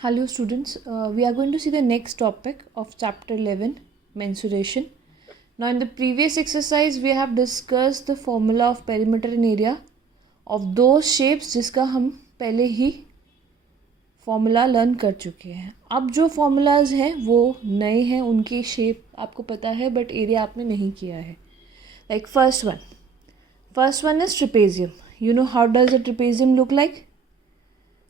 Hello students, we are going to see the next topic of chapter 11, mensuration. Now in the previous exercise we have discussed the formula of perimeter and area of those shapes जिसका हम पहले ही formula learn कर चुके हैं. अब जो formulas हैं वो नए हैं, उनकी शेप आपको पता है बट एरिया आपने नहीं किया है. Like first one is trapezium. You know how does a trapezium look like,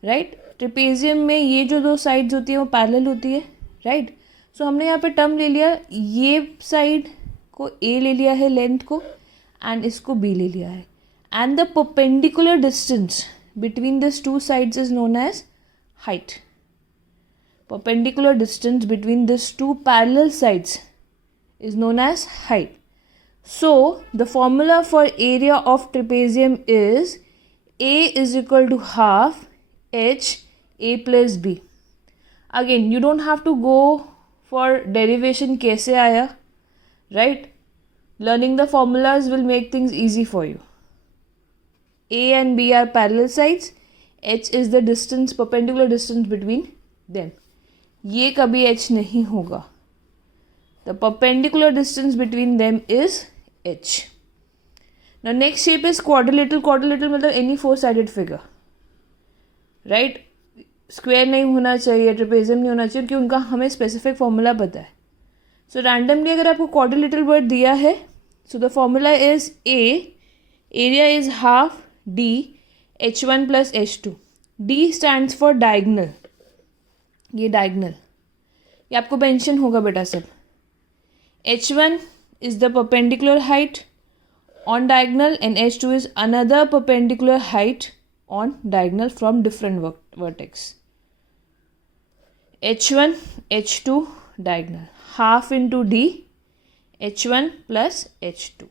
right? Trapezium में ये जो दो साइड्स होती है वो पैरेलल होती है, राइट? सो हमने यहाँ पे टर्म ले लिया, ये साइड को ए ले लिया है लेंथ को एंड इसको बी ले लिया है, and the perpendicular distance between this two sides is known as height. Perpendicular distance between these two parallel sides is known as height. So the formula for area of trapezium is A is equal to half H A plus B. Again, you don't have to go for derivation कैसे आया, right? Learning the formulas will make things easy for you. A and B are parallel sides. H is the distance, perpendicular distance between them. ये कभी H नहीं होगा. The perpendicular distance between them is H. Now next shape is quadrilateral. Quadrilateral मतलब any four-sided figure, right? Square नहीं होना चाहिए, trapezium नहीं होना चाहिए, क्योंकि उनका हमें स्पेसिफिक फॉर्मूला पता है. सो रैंडमली अगर आपको क्वाड्रिलेटरल वर्ड दिया है, so the formula is a, area is half D H1 plus H2. D stands for diagonal. ये diagonal, ये आपको मेंशन होगा बेटा सब. H1 is the perpendicular height on diagonal and H2 is another perpendicular height on diagonal from different vertex. H1, H2 diagonal. Half into D, H1 plus H2.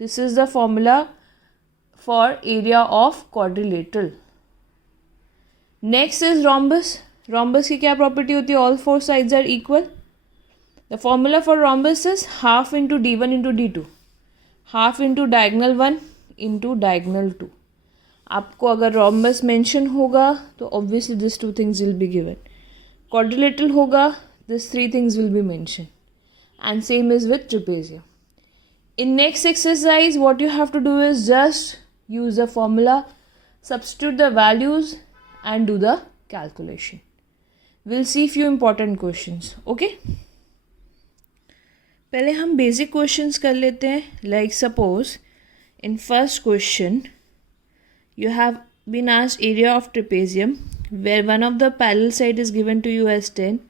This is the formula for area of quadrilateral. Next is rhombus. Rhombus की क्या property होती है? All four sides are equal. The formula for rhombus is half into D1 into D2. Half into diagonal 1 into diagonal 2. आपको अगर rhombus mention होगा तो obviously these two things will be given. Quadrilateral होगा, these three things will be mentioned. And same is with trapezium. In next exercise, what you have to do is just use the formula, substitute the values and do the calculation. We'll see few important questions. Okay? पहले हम basic questions कर लेते हैं. Like suppose in first question you have been asked area of trapezium where one of the parallel side is given to you as 10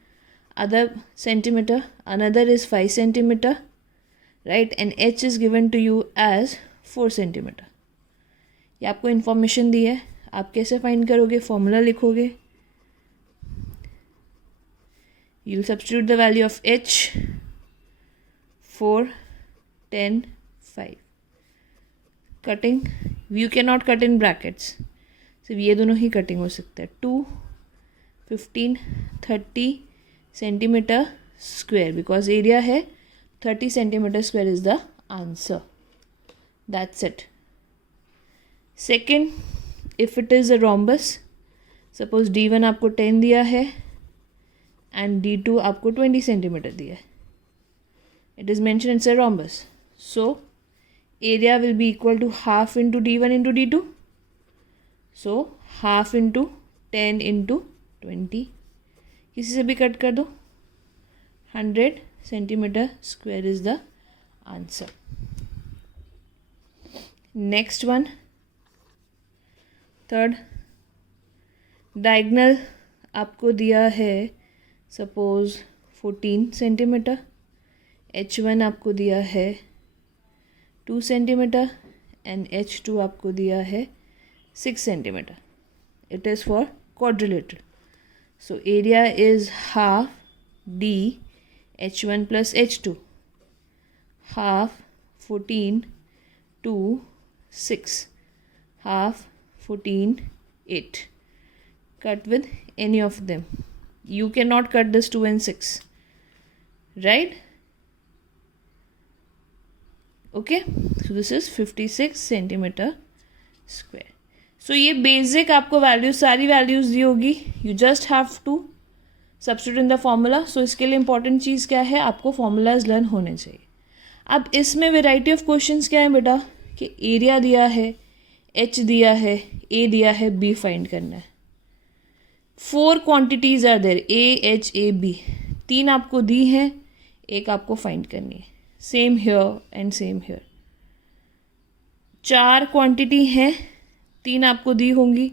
other centimeter, another is 5 centimeter, right? And H is given to you as 4 centimeter. ये आपको information दी है. आप कैसे find करोगे? Formula लिखोगे. You will substitute the value of H 4 10 5. Cutting, you can not cut in brackets, सिर्फ ये दोनों ही कटिंग हो सकता है. 2 15 30 सेंटीमीटर स्क्वायर, बिकॉज एरिया है 30 centimetre square is the answer. That's it. Second, if it is a rhombus, suppose D1 आपको 10 दिया है एंड D2 आपको 20 सेंटीमीटर दिया है. It is mention it's a rhombus. So area will be equal to half into D1 into D2. So half into 10 into 20. किसी से भी cut कर दो. 100 centimetre square is the answer. Next one, third, diagonal आपको दिया है suppose 14 centimetre. H1 आपको दिया है 2 सेंटीमीटर एंड H2 आपको दिया है 6 centimetre. It is for quadrilateral. So area is half D H1 plus H2. Half 14 2 6. Half 14 8. Cut with any of them. You cannot cut this 2 and 6, right? Okay, so this is 56 centimeter square. So ये basic आपको values, सारी values दी होगी, you just have to substitute in the formula. So इसके लिए important चीज़ क्या है, आपको फॉर्मूलाज लर्न होने चाहिए. अब इसमें वेराइटी ऑफ क्वेश्चंस क्या है बेटा, कि एरिया दिया है, एच दिया है, ए दिया है, बी फाइंड करना है. 4 quantities are there, A H A B. 3 आपको दी हैं, एक आपको फाइंड करनी है. Same here and same here. 4 quantity हैं, 3 आपको दी होंगी,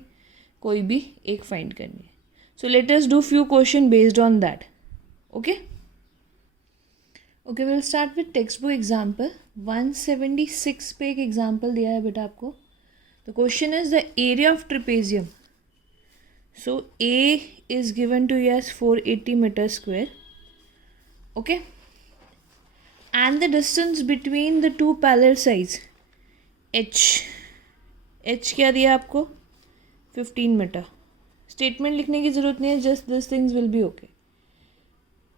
कोई भी एक फाइंड करनी है. So let us do few question based on that. Okay okay, will start with text book example. 176 पे एक एग्जाम्पल दिया है बेटा आपको. The question is the area of trapezium. So A is given to you as 480 meters square. Okay. And the distance between the two parallel sides H. H क्या दिया आपको 15 metre. Statement लिखने की ज़रूरत नहीं है, just this things will be okay.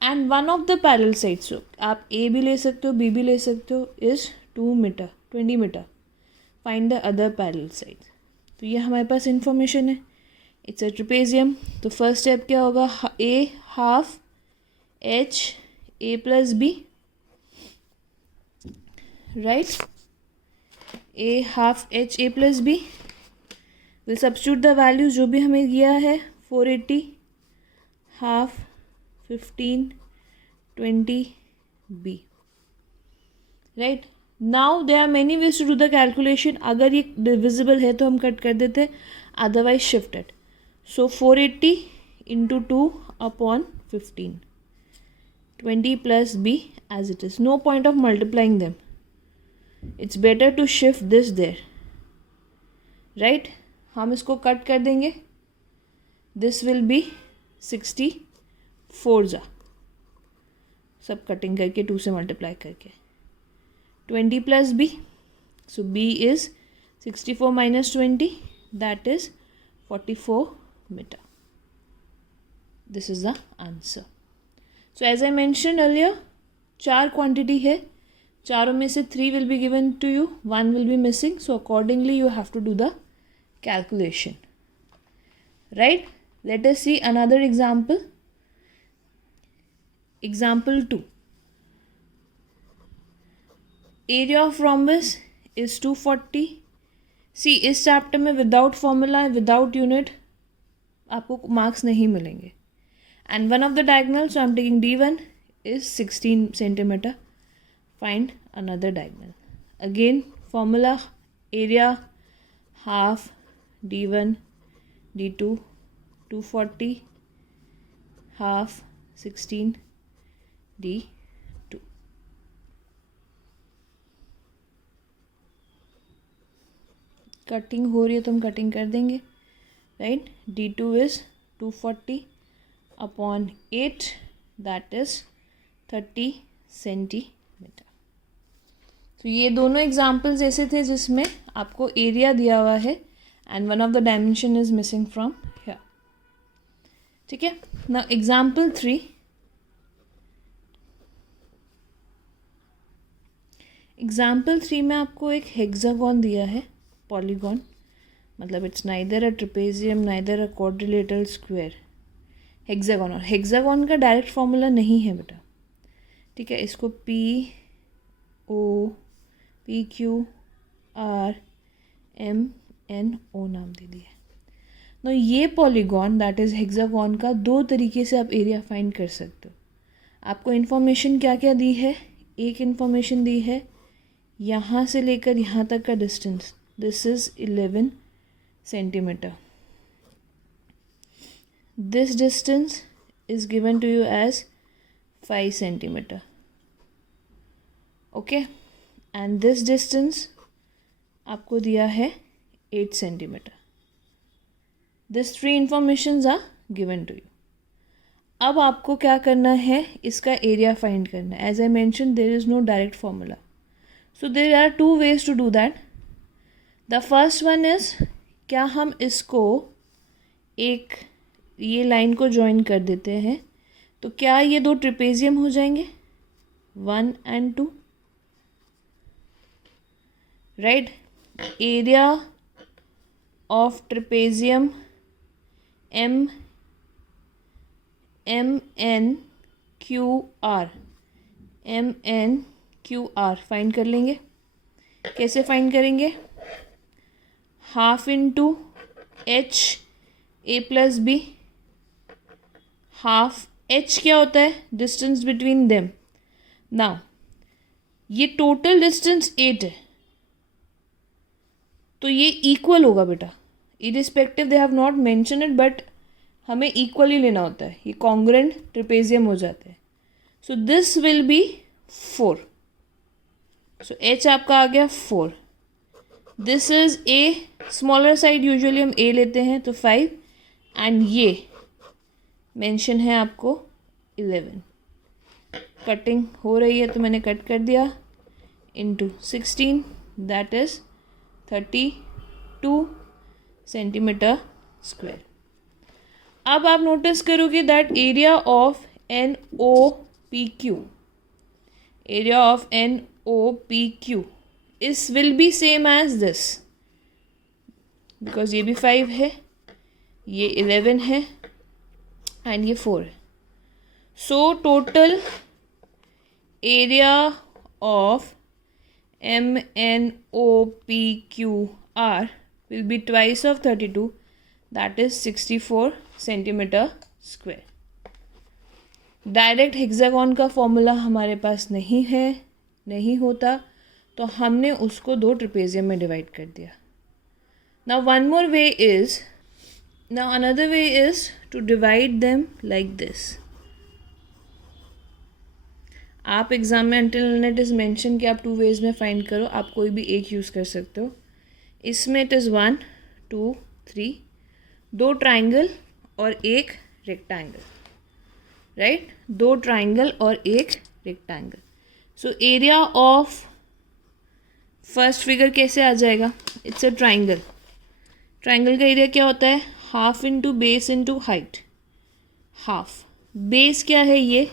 And one of the parallel sides, आप A भी ले सकते हो, B भी ले सकते हो, is 2 metre, 20 metre. Find the other parallel side. तो ये हमारे पास इंफॉर्मेशन है. It's a trapezium. तो फर्स्ट स्टेप क्या होगा, A half H A plus B, right. A half H A plus B. Will substitute the values जो भी हमें दिया है, 480 half 15 20 B, right. Now there are many ways to do the calculation. अगर ये divisible है तो हम कट कर देते, otherwise shifted. So 480 into 2 upon 15. 20 plus b as it is. No point of multiplying them. It's better to shift this there. Right? हम इसको cut कर देंगे. This will be 64 जा. सब कटिंग करके 2 से मल्टीप्लाई करके. 20 plus b. So b is 64 minus 20. That is 44 meter. This is the answer. So as I mentioned earlier, 4 quantity है, चारों में से 3 will be given to you, 1 will be missing. So accordingly you have to do the calculation. Right? Let us see another example. Example 2. Area of rhombus is 240. See, इस chapter में without formula, without unit आपको marks नहीं मिलेंगे. And one of the diagonal, so I am taking D1 is 16 centimetre. Find another diagonal. Again formula, area half D1 D2 240 half 16 D2. Cutting हो रही है तो हम कटिंग कर देंगे, right. D2 is 240 upon 8, that is 30 centimetre. तो ये दोनों एग्जाम्पल्स ऐसे थे जिसमें आपको एरिया दिया हुआ है and one of the dimension is missing from here. ठीक है. Now example 3. एग्जाम्पल 3 में आपको एक हेक्सागोन दिया है, पॉलीगॉन. मतलब it's neither a trapezium neither a quadrilateral square. Hexagon, और हेक्सागोन का डायरेक्ट फॉर्मूला नहीं है बेटा. ठीक है. इसको POPQRMNO नाम दे दिया. तो ये पॉलीगॉन दैट इज़ हेक्सागोन का 2 तरीके से आप एरिया फाइंड कर सकते हो. आपको इन्फॉर्मेशन क्या क्या दी है, एक इन्फॉर्मेशन दी है यहाँ से लेकर यहाँ तक का distance, this is 11 centimeter. This distance is given to you as 5 centimeter. Okay, and this distance आपको दिया है 8 centimeter. These 3 informations are given to you. अब आपको क्या करना है, इसका एरिया फाइंड करना है. As I mentioned, there is no direct formula. So there are 2 ways to do that. The first one is, क्या हम इसको एक ये लाइन को ज्वाइन कर देते हैं तो क्या ये 2 ट्रिपेजियम हो जाएंगे, 1 and 2, right. Area of trapezium MNQR find कर लेंगे. कैसे फाइंड करेंगे? Half into H A plus B. Half H क्या होता है? Distance between them. नाउ ये टोटल डिस्टेंस 8 है, तो ये इक्वल होगा बेटा. Irrespective they have not mention it, but हमें इक्वली लेना होता है. ये कॉन्ग्रेंट ट्रिपेजियम हो जाते हैं. So this will be 4. So H आपका आ गया 4. This is a. Smaller side usually हम ए लेते हैं, तो 5. एंड ये मेंशन है आपको 11. कटिंग हो रही है तो मैंने कट कर दिया. Into 16, that is 32 centimetre square. अब आप नोटिस करोगे that area of NOPQ is will be same as this, because ये भी 5 है, ये 11 है एंड ये 4 है. So total area of MNOPQR will be twice of 32, that is 64 centimetre square. Direct hexagon का फॉर्मूला हमारे पास नहीं होता, तो हमने उसको 2 ट्रिपेजियम में डिवाइड कर दिया. Now another way is to divide them like this. आप एग्जाम में अनटिल इट इज़ मेंशन कि आप 2 वेज में फाइंड करो, आप कोई भी एक यूज़ कर सकते हो. इसमें इट इज़ 1 2 3, 2 ट्राइंगल और 1 रेक्टेंगल, राइट. 2 ट्राइंगल और 1 rectangle. So area of first figure कैसे आ जाएगा? It's a triangle. ट्राइंगल का एरिया क्या होता है? Half into base into height. Half base क्या है? ये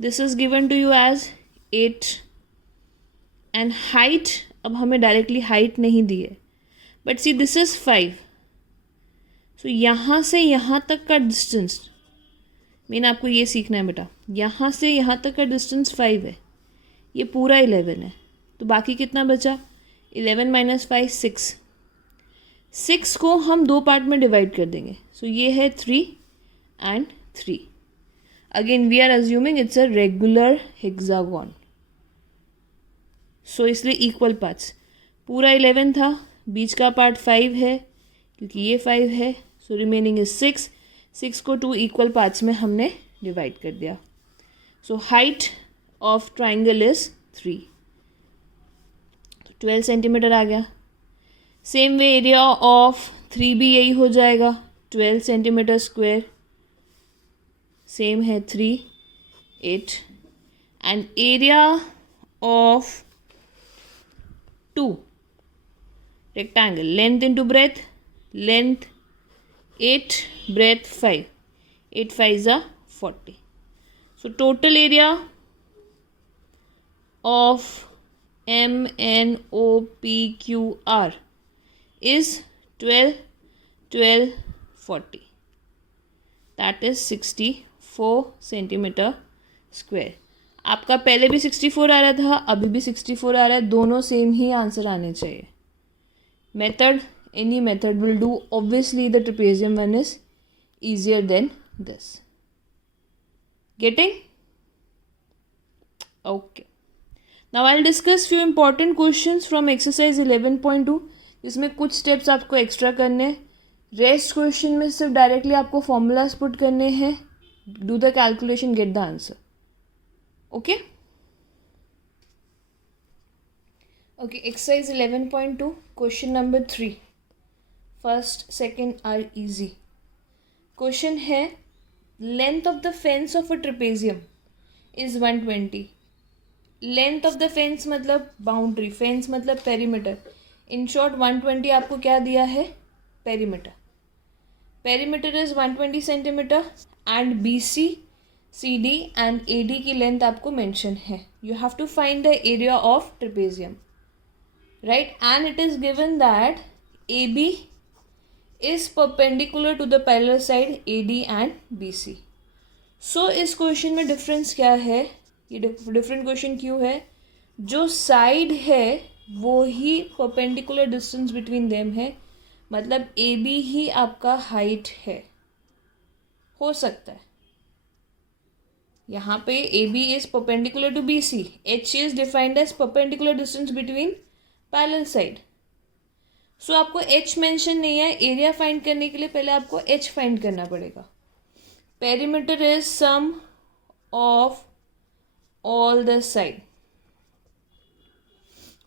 this is given to you as 8 and height. अब हमें डायरेक्टली हाइट नहीं दी है, but see this is 5. So यहाँ से यहाँ तक का डिस्टेंस, मेन आपको ये सीखना है बेटा. यहाँ से यहाँ तक का डिस्टेंस 5 है, ये पूरा 11 है, तो बाकी कितना बचा? 11 माइनस 5 6. 6 को हम 2 पार्ट में डिवाइड कर देंगे. सो ये है 3 and 3. Again we are assuming it's a regular hexagon, so इसलिए इक्वल पार्ट्स. पूरा 11 था, बीच का पार्ट 5 है क्योंकि ये 5 है. So remaining is 6. 6 को 2 इक्वल पार्ट्स में हमने डिवाइड कर दिया. So height of triangle is 3, तो 12 सेंटीमीटर आ गया. सेम वे एरिया ऑफ 3 भी यही हो जाएगा, 12 सेंटीमीटर स्क्वायर. सेम है 3 8. And area of 2 rectangle, length into breadth, length 8, breadth 5. 8 5s are 40. So total area of MNOPQR is 12 12 40. That is 64 centimetre square. आपका पहले भी 64 आ रहा था, अभी भी 64 आ रहा है. दोनों सेम ही आंसर आने चाहिए. Method, any method will do. Obviously the trapezium one is easier than this. Getting? Okay. Now I'll discuss few important questions from exercise 11.2. इसमें कुछ स्टेप्स आपको एक्स्ट्रा करने हैं. रेस्ट क्वेश्चन में सिर्फ डायरेक्टली आपको फॉर्मूलाज पुट करने हैं. Do the calculation, get the answer. Okay okay. Exercise 11.2 question number 3. First second are easy. Question है length of the fence of a trapezium is 120. Length of the fence मतलब boundary, fence मतलब perimeter. In short 120 आपको क्या दिया है? Perimeter. Perimeter is 120 centimetre and BC, CD and AD की length आपको mention है. You have to find the area of trapezium, right. And it is given that AB is perpendicular to the parallel side AD and BC. So इस question में difference क्या है, ये different question क्यों है? जो साइड है वो ही परपेंडिकुलर डिस्टेंस बिटवीन देम है, मतलब AB ही आपका हाइट है, हो सकता है यहाँ पे AB is perpendicular to BC, H is defined as perpendicular distance between parallel side. So आपको H मेंशन नहीं है. एरिया फाइंड करने के लिए पहले आपको H फाइंड करना पड़ेगा. Perimeter is sum of all the side.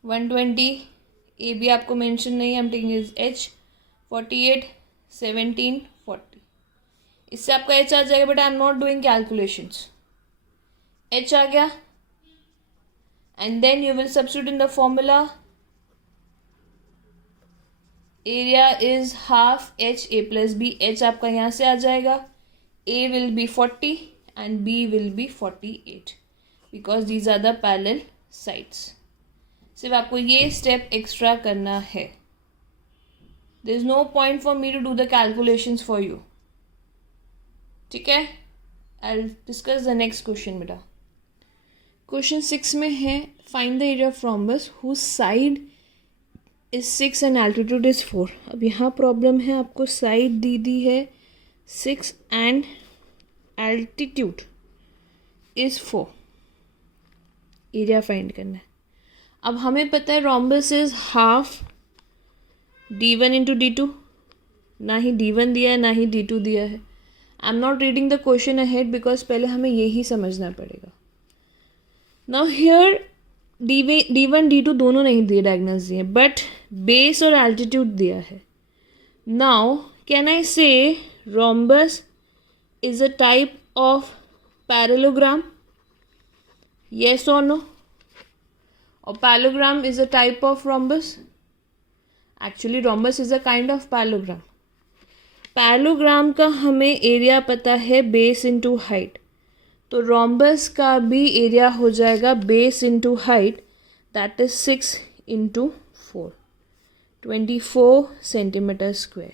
120 AB आपको मेंशन नहीं है, हम टेकिंग इज H. 48 17 40. इससे आपका H आ जाएगा, but I am not doing calculations. H आ गया, and then you will substitute in the formula. Area is half H A plus B. H आपका यहाँ से आ जाएगा. A will be 40 and B will be 48 because these are the parallel sides. सिर्फ आपको ये step extra करना है. There is no point for me to do the calculations for you. ठीक है, I'll discuss the next question बेटा. Question 6 में है find the area of rhombus whose side is 6 and altitude is 4. अब यहाँ problem है, आपको साइड दी है 6 and altitude is 4. Area find करना है. अब हमें पता है rhombus is half D1 into D2. ना ही D1 दिया है ना ही D2 दिया है. आई am not reading the question ahead because पहले हमें यही समझना पड़ेगा. नाउ हियर D1 D2 दोनों नहीं दिए, डायगोनल्स दिए, बट बेस और एल्टीट्यूड दिया है. नाउ कैन आई से rhombus is a type of parallelogram? Yes or no? Or parallelogram is a type of rhombus? Actually rhombus is a kind of parallelogram. Parallelogram का हमें area पता है base into height, तो rhombus का भी area हो जाएगा base into height, that is 6 into 4, 24 centimetre square.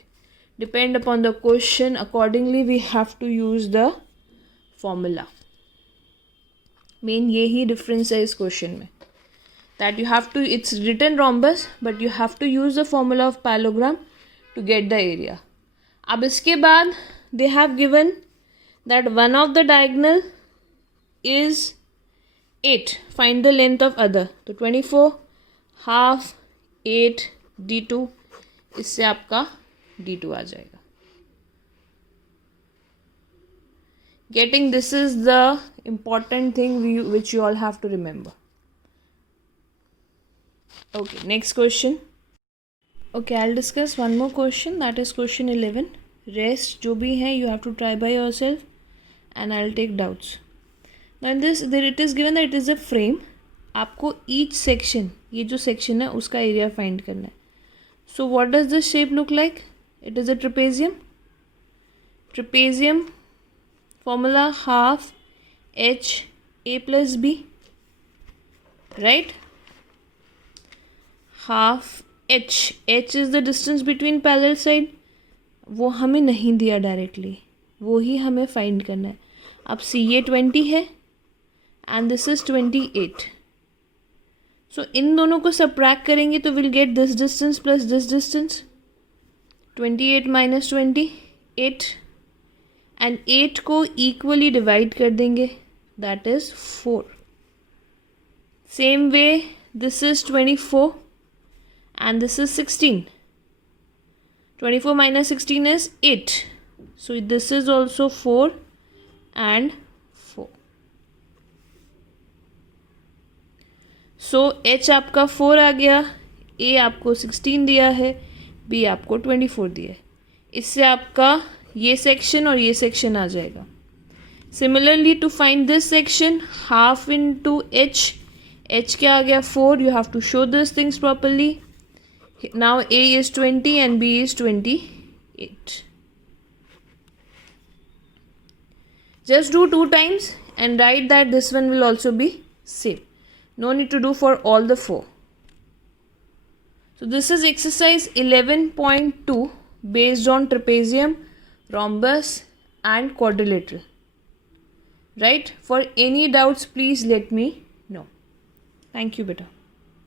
Depend upon the question, accordingly we have to use the formula. Main यही डिफरेंस है इस क्वेश्चन में, that you have to, it's written rhombus but you have to use the formula of parallelogram to get the area. अब इसके बाद they have given that one of the diagonal is 8. Find the length of other. तो 24 half 8 D2, इससे आपका D2 आ जाएगा. Getting this is the important thing which you all have to remember. Okay, next question. Okay, I'll discuss one more question, that is question 11. Rest जो भी है you have to try by yourself and I'll take doubts. Now in this there it is given that it is a frame. आपको each section, ये जो section है उसका area find करना है. So what does this shape look like? It is a trapezium. Trapezium formula half H A plus B, right? Half H. H is the distance between parallel side. वो हमें नहीं दिया directly, वो ही हमें find करना है. अब सी ये 20 है एंड दिस इज 28. सो इन दोनों को सब्ट्रैक्ट करेंगे तो will get this distance plus this distance. 28 minus 28 and 8 को इक्वली डिवाइड कर देंगे, that is 4. Same way this is 24 and this is 16. 24 minus 16 is 8. So this is also 4 and 4. So H आपका 4 आ गया, A आपको 16 दिया है, B आपको 24 दिया है. इससे आपका ये सेक्शन और ये सेक्शन आ जाएगा. Similarly to find this section, half into H. H क्या आ गया 4. You have to show these things properly. Now A is 20 and B is 28. Just do 2 times and write that this one will also be same. No need to do for all the 4. So this is exercise 11.2 based on trapezium, rhombus and quadrilateral. Right? For any doubts, please let me know. Thank you, beta.